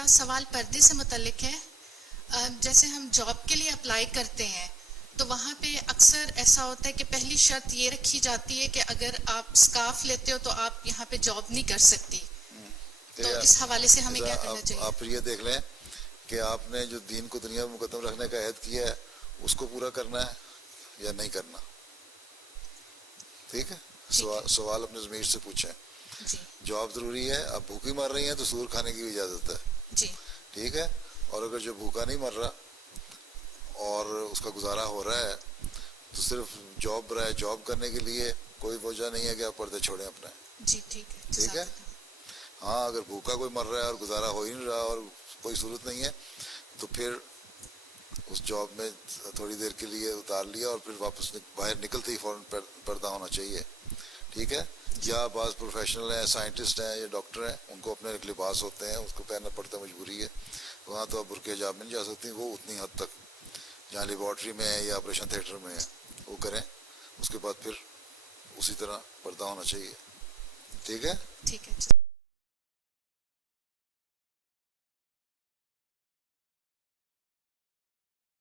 میرا سوال پردے سے متعلق ہے. جیسے ہم جاب کے لیے اپلائی کرتے ہیں تو وہاں پہ اکثر ایسا ہوتا ہے کہ پہلی شرط یہ رکھی جاتی ہے کہ اگر آپ اسکارف لیتے ہو تو آپ یہاں پہ جاب نہیں کر سکتی. تو اس حوالے سے ہمیں کیا کرنا چاہیے؟ آپ یہ دیکھ لیں کہ آپ نے جو دین کو دنیا میں مقدم رکھنے کا عہد کیا ہے اس کو پورا کرنا ہے یا نہیں کرنا. ٹھیک ہے, سوال اپنے ضمیر سے پوچھیں. جی جاب ضروری ہے, اب بھوکی مر رہی ہیں تو سور کھانے کی بھی اجازت ہے. جی ٹھیک ہے, اور اگر جو بھوکا نہیں مر رہا اور اس کا گزارا ہو رہا ہے تو صرف جاب کرنے کے لیے کوئی وجہ نہیں ہے کہ آپ پردے چھوڑیں اپنے. جی ٹھیک ہے. ٹھیک ہے, ہاں اگر بھوکا کوئی مر رہا ہے اور گزارا ہو ہی نہیں رہا اور کوئی صورت نہیں ہے تو پھر اس جاب میں تھوڑی دیر کے لیے اتار لیا اور پھر واپس باہر نکلتے ہی فوراً پردہ ہونا چاہیے. ٹھیک ہے, یا بعض پروفیشنل ہیں, سائنٹسٹ ہیں یا ڈاکٹر ہیں, ان کو اپنے لباس ہوتے ہیں اس کو پہننا پڑتا ہے, مجبوری ہے. وہاں تو آپ برقع حجاب میں نہیں جا سکتی, وہ اتنی حد تک جہاں لیبارٹری میں ہے یا آپریشن تھیٹر میں ہے وہ کریں, اس کے بعد پھر اسی طرح پردہ ہونا چاہیے. ٹھیک ہے. ٹھیک ہے.